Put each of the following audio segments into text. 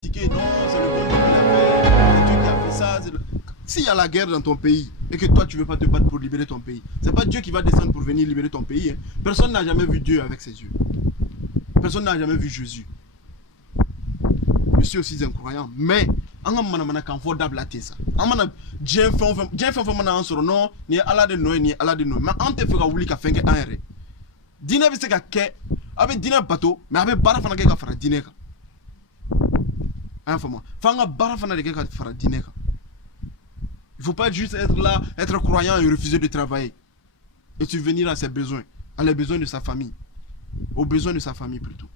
critiquer, non, c'est le bon Dieu qui l'a fait, c'est Dieu qui a fait ça. S'il y a la guerre dans ton pays et que toi tu ne veux pas te battre pour libérer ton pays, c'est pas Dieu qui va descendre pour venir libérer ton pays. Hein. Personne n'a jamais vu Dieu avec ses yeux. Personne n'a jamais vu Jésus. Je suis aussi un croyant, mais an ka mana kan fɔ dabila ten sa an mana diɲɛ fɛn o fɛn mana an sɔrɔ non ni ye ala de nɔ ye ni ye ala de nɔ ye mais an tɛ fɛ ka wuli ka fɛn kɛ an yɛrɛ diinɛ bɛ se ka kɛ a bɛ diinɛ bato mais a bɛ baara fana kɛ ka fara diinɛ kan a y'a faamu f'an ka baara fana de kɛ ka fara diinɛ kan il faut pas juste être là être croyant et refuser de travailler et subvenir à ses besoins à les besoins de sa famille aux besoins de sa famille plutôt.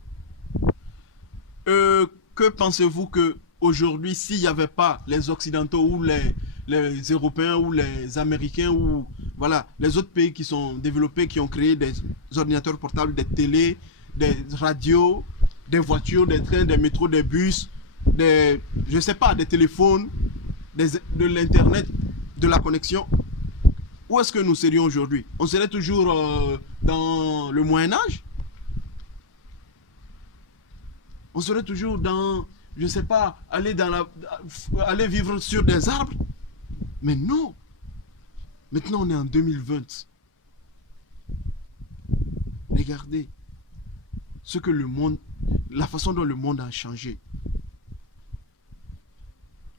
Que pensez-vous que aujourd'hui, s'il n'y avait pas les Occidentaux ou les Européens ou les Américains ou voilà, les autres pays qui sont développés, qui ont créé des ordinateurs portables, des télés, des radios, des voitures, des trains, des métros, des bus, je sais pas, des téléphones, de l'internet, de la connexion, où est-ce que nous serions aujourd'hui? On serait toujours dans le Moyen-Âge? On serait toujours dans, je ne sais pas, aller vivre sur des arbres. Mais non. Maintenant, on est en 2020. Regardez ce que le monde, la façon dont le monde a changé.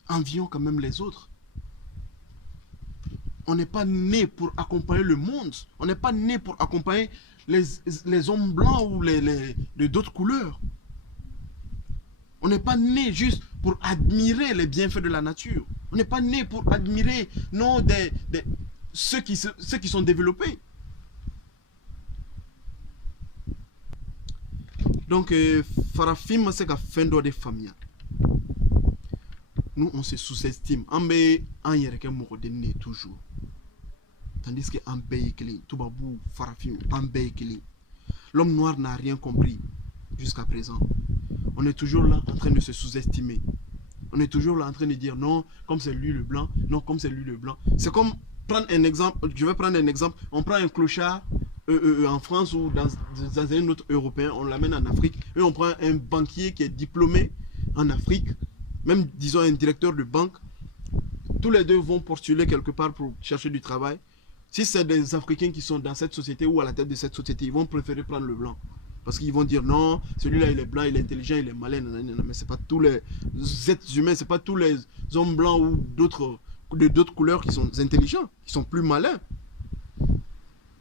Envions quand même les autres. On n'est pas né pour accompagner le monde. On n'est pas né pour accompagner les hommes blancs ou d'autres couleurs. On n'est pas né juste pour admirer les bienfaits de la nature. On n'est pas né pour admirer non, ceux qui sont développés. Donc, Farafim, c'est qu'à fin de famille. Nous, on se sous-estime. On est en toujours. Tandis qu'en Béikeli, Toubabou, Farafim, en Béikeli, l'homme noir n'a rien compris jusqu'à présent. On est toujours là en train de se sous-estimer. On est toujours là en train de dire non, comme c'est lui le blanc, non, comme c'est lui le blanc. C'est comme prendre un exemple, je vais prendre un exemple, on prend un clochard en France ou dans un autre européen, on l'amène en Afrique, et on prend un banquier qui est diplômé en Afrique, même disons un directeur de banque, tous les deux vont postuler quelque part pour chercher du travail. Si c'est des Africains qui sont dans cette société ou à la tête de cette société, ils vont préférer prendre le blanc. Parce qu'ils vont dire non, celui-là il est blanc, il est intelligent, il est malin, mais c'est pas tous les êtres humains, c'est pas tous les hommes blancs ou d'autres couleurs qui sont intelligents, qui sont plus malins.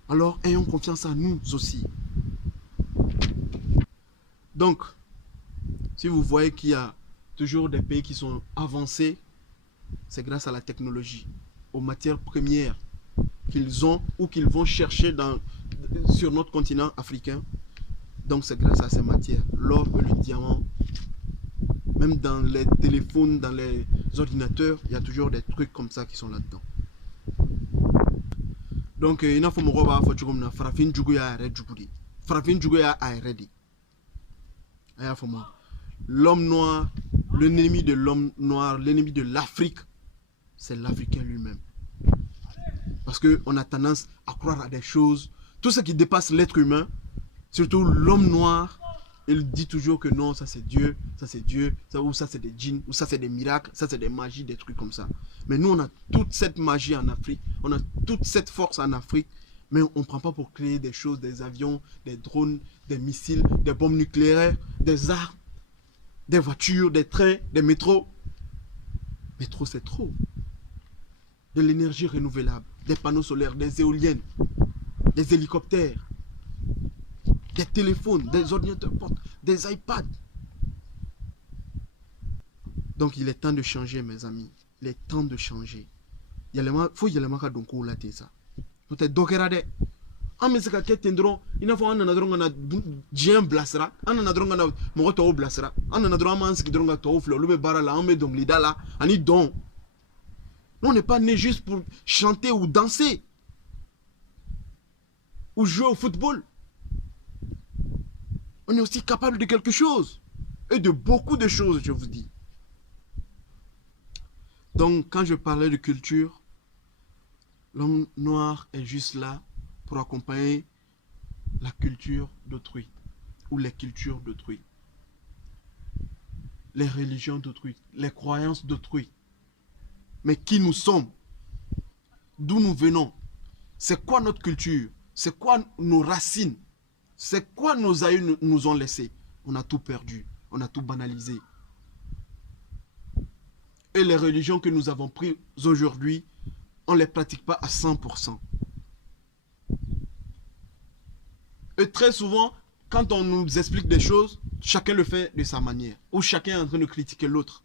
Alors ayons confiance en nous aussi. Donc, si vous voyez qu'il y a toujours des pays qui sont avancés, c'est grâce à la technologie, aux matières premières qu'ils ont ou qu'ils vont chercher sur notre continent africain. Donc c'est grâce à ces matières, l'or et le diamant, même dans les téléphones, dans les ordinateurs, il y a toujours des trucs comme ça qui sont là-dedans. Donc il faut me farafin jugu ya redjugudi. Farafin jugu ya ready. L'homme noir, l'ennemi de l'homme noir, l'ennemi de l'Afrique, c'est l'Africain lui-même. Parce qu'on a tendance à croire à des choses, tout ce qui dépasse l'être humain. Surtout l'homme noir, il dit toujours que non, ça c'est Dieu, ou ça c'est des djinns, ou ça c'est des miracles, ça c'est des magies, des trucs comme ça. Mais nous on a toute cette magie en Afrique, on a toute cette force en Afrique, mais on ne prend pas pour créer des choses, des avions, des drones, des missiles, des bombes nucléaires, des armes, des voitures, des trains, des métros. Métro c'est trop. De l'énergie renouvelable, des panneaux solaires, des éoliennes, des hélicoptères. Des téléphones, des ordinateurs portables, des iPads. Donc il est temps de changer, mes amis. Il est temps de changer. Il faut y aller à donc la ça. Peut-être dokerade. En mais c'est que tendron, il faut en adron na djien blasra, en adron na moto blasra, en adron man ski dronga to flo le bara la on met donc lidala, ani don. On n'est pas né juste pour chanter ou danser ou jouer au football. On est aussi capable de quelque chose. Et de beaucoup de choses, je vous dis. Donc, quand je parlais de culture, l'homme noir est juste là pour accompagner la culture d'autrui. Ou les cultures d'autrui. les religions d'autrui, les croyances d'autrui. Mais qui nous sommes? D'où nous venons? C'est quoi notre culture? C'est quoi nos racines? C'est quoi nos aïeux nous ont laissé? On a tout perdu. On a tout banalisé. Et les religions que nous avons prises aujourd'hui, on ne les pratique pas à 100%. Et très souvent, quand on nous explique des choses, chacun le fait de sa manière. Ou chacun est en train de critiquer l'autre.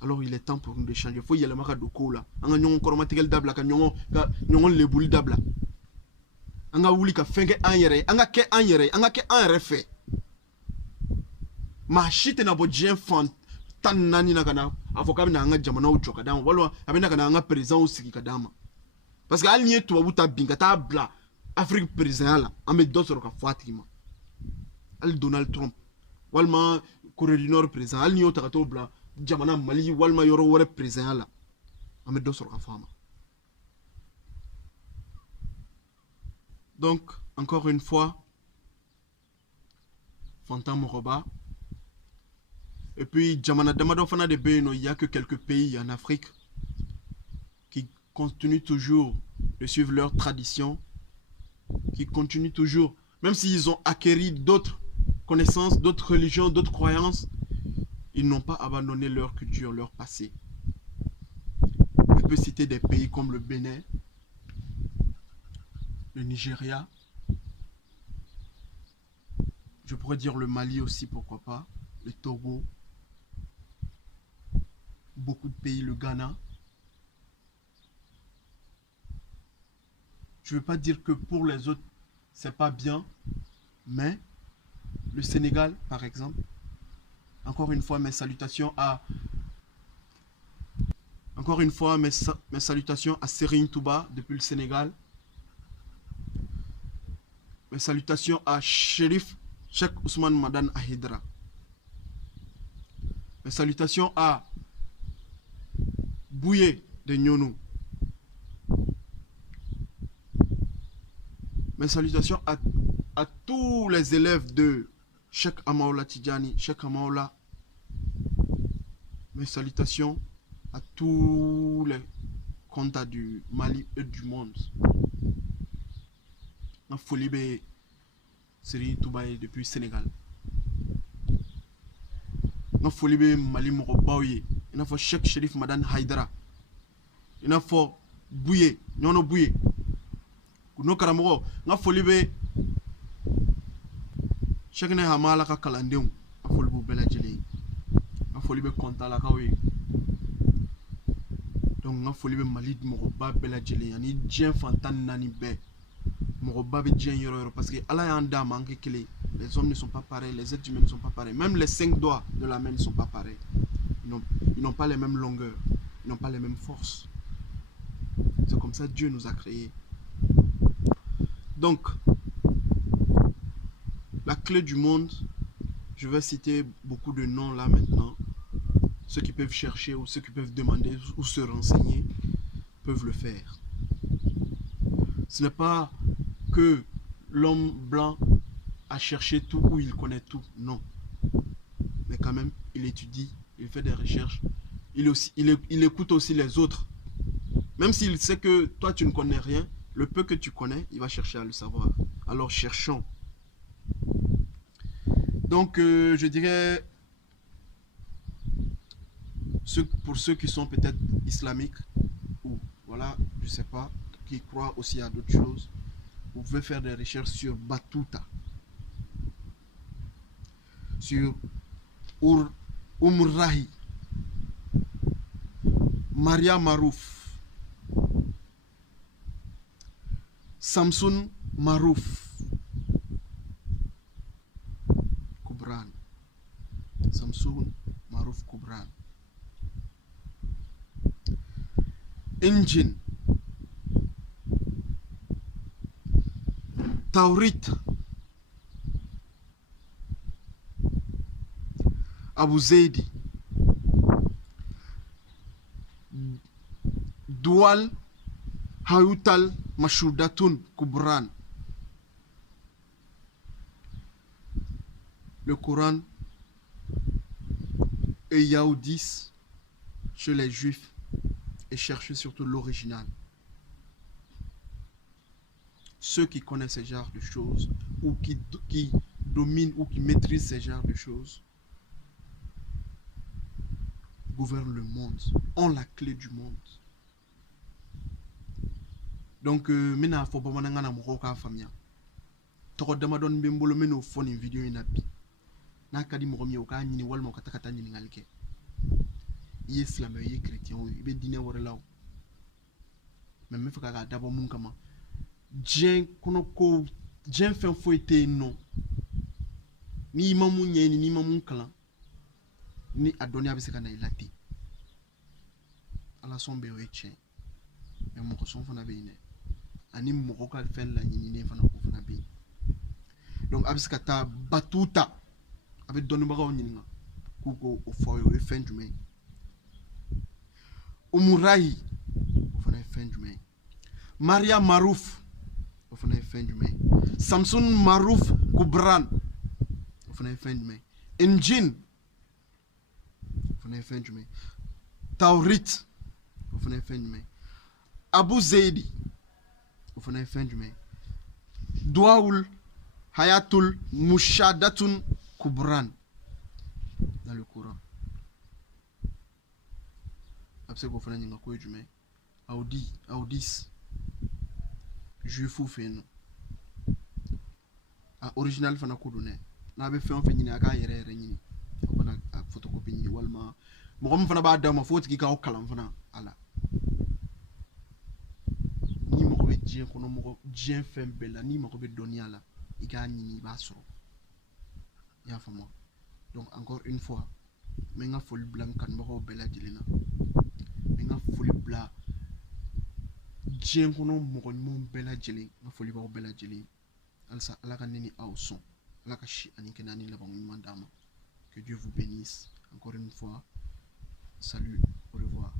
Alors il est temps pour nous de changer. Il faut y aller à Doko là. On a un koromatigel dabla, on le bouli dabla. On a voulu que fenge anyere, on a ke anyere, on a ke anyere fait. Ma shit na bodjen fan tan nani na kana avocat na nga jamana u choka dama walwa abena kana nga président u siki kadama. Parce que al nie to abuta binga ta bla Afrique président là, on met d'autres ka Fatima. Al Donald Trump. Walma Corée du Nord président, al nie to bla jamana Mali walma yoro wore président là. On met d'autres ka fama. Donc encore une fois Fanta Moroba. Et puis, Djamana Damado Fana de Beno, il n'y a que quelques pays en Afrique qui continuent toujours de suivre leurs traditions, qui continuent toujours, même s'ils ont acquis d'autres connaissances, d'autres religions, d'autres croyances, ils n'ont pas abandonné leur culture, leur passé. Je peux citer des pays comme le Bénin, le Nigeria, je pourrais dire le Mali aussi, pourquoi pas, le Togo, beaucoup de pays, le Ghana. Je ne veux pas dire que pour les autres, c'est pas bien, mais le Sénégal, par exemple, encore une fois, mes salutations à mes salutations à Serigne Touba depuis le Sénégal. Mes salutations à Chérif Cheikh Ousmane Madan Ahidra. Mes salutations à Bouye de Nyonou. Mes salutations à tous les élèves de Cheikh Amaoula Tidjani, Cheikh Amaoula. Mes salutations à tous les comptes du Mali et du monde. Na Folibe Serigne Touba depuis Sénégal. Na Folibe Mali Moko Baoye. Il faut Cheikh Chérif Madan Haïdara. Il faut Bouye, Nyono Bouye. Kuno Karamoro, na Folibe Cheikh Ne Hamala ka Kalandeum. Na Folibu Bela Jeli. Na Folibe Kontala Kawe. Donc na Folibe Mali Moko Ba Bela Jeli. Yani Djen Fantan Nani Be. Parce que les hommes ne sont pas pareils, les êtres humains ne sont pas pareils. Même les 5 doigts de la main ne sont pas pareils. Ils n'ont pas les mêmes longueurs, ils n'ont pas les mêmes forces. C'est comme ça Dieu nous a créés. Donc, la clé du monde, je vais citer beaucoup de noms là maintenant. Ceux qui peuvent chercher ou ceux qui peuvent demander ou se renseigner peuvent le faire. Ce n'est pas que l'homme blanc a cherché tout ou il connaît tout, non. Mais quand même, il étudie, il fait des recherches, il écoute aussi les autres. Même s'il sait que toi tu ne connais rien, le peu que tu connais, il va chercher à le savoir. Alors cherchons. Donc je dirais, pour ceux qui sont peut-être islamiques, ou voilà, je sais pas, qui croient aussi à d'autres choses, vous pouvez faire des recherches sur Batuta, sur Umrahi, Maria Marouf, Samsun Marouf, Kubran, Samsun Marouf Kubran, Engine, Taurit, Abu Zaidi, Doual Hayutal Mashudatun Kubran. Le Coran et yaoudis chez les juifs et cherchez surtout l'original. Ceux qui connaissent ce genre de choses ou qui dominent ou qui maîtrisent ce genre de choses gouvernent le monde, ont la clé du monde. Donc, maintenant, il faut pas que je fasse famille. Toko damadon bimbolo meno phone video inabi. Na kadi mo mi o ka nyini walma ka takata nyini ngalike. Yi islam yi chrétien o be dine wore law. Mais me faka ka dabo mun kama. Jen kono ko jen fen foite no. Ni imamu nyeni ni imamu kala. Ni adoni abise kana ilati. Ala sombe o eche. Mais mo ko son fana be ine. Ani mo ko ka fen la nyini ne fana ko fana be. Donc abiskata batuta avec donné bagaw nyinga kuko o foyo e fin du mai Umurahi o fana fin du mai Maria Marouf o fana fin du mai Samson Marouf Kubran o fana fin du mai Engine o fana fin du mai Taurit o fana fin du mai Abu Zaidi o fana fin du mai Douaoul Hayatul Mushadatun Kubran dans le Coran. Après qu'on fait un peu de jumeau, Audis, Juifou fait nous. Original fana kodone. Na be fait un fait ni aka yere ni. On a photocopie ni walma. Mo comme fana ba dama photo ki ka o kalam fana ala. Ni mo ko be dien kono mo ko dien fait bella ni mo ko be donia la. Il gagne ni basso. Ya famo. Donc encore une fois, menga folie blanc kan bako bella dilena. Menga folie blanc. Dien kono mo ko mon bella jeli, ma folie bako bella jeli. Alsa ala kan nini au son. Ala ka shi ani kenani la bangu mandama. Que Dieu vous bénisse. Encore une fois. Salut, au revoir.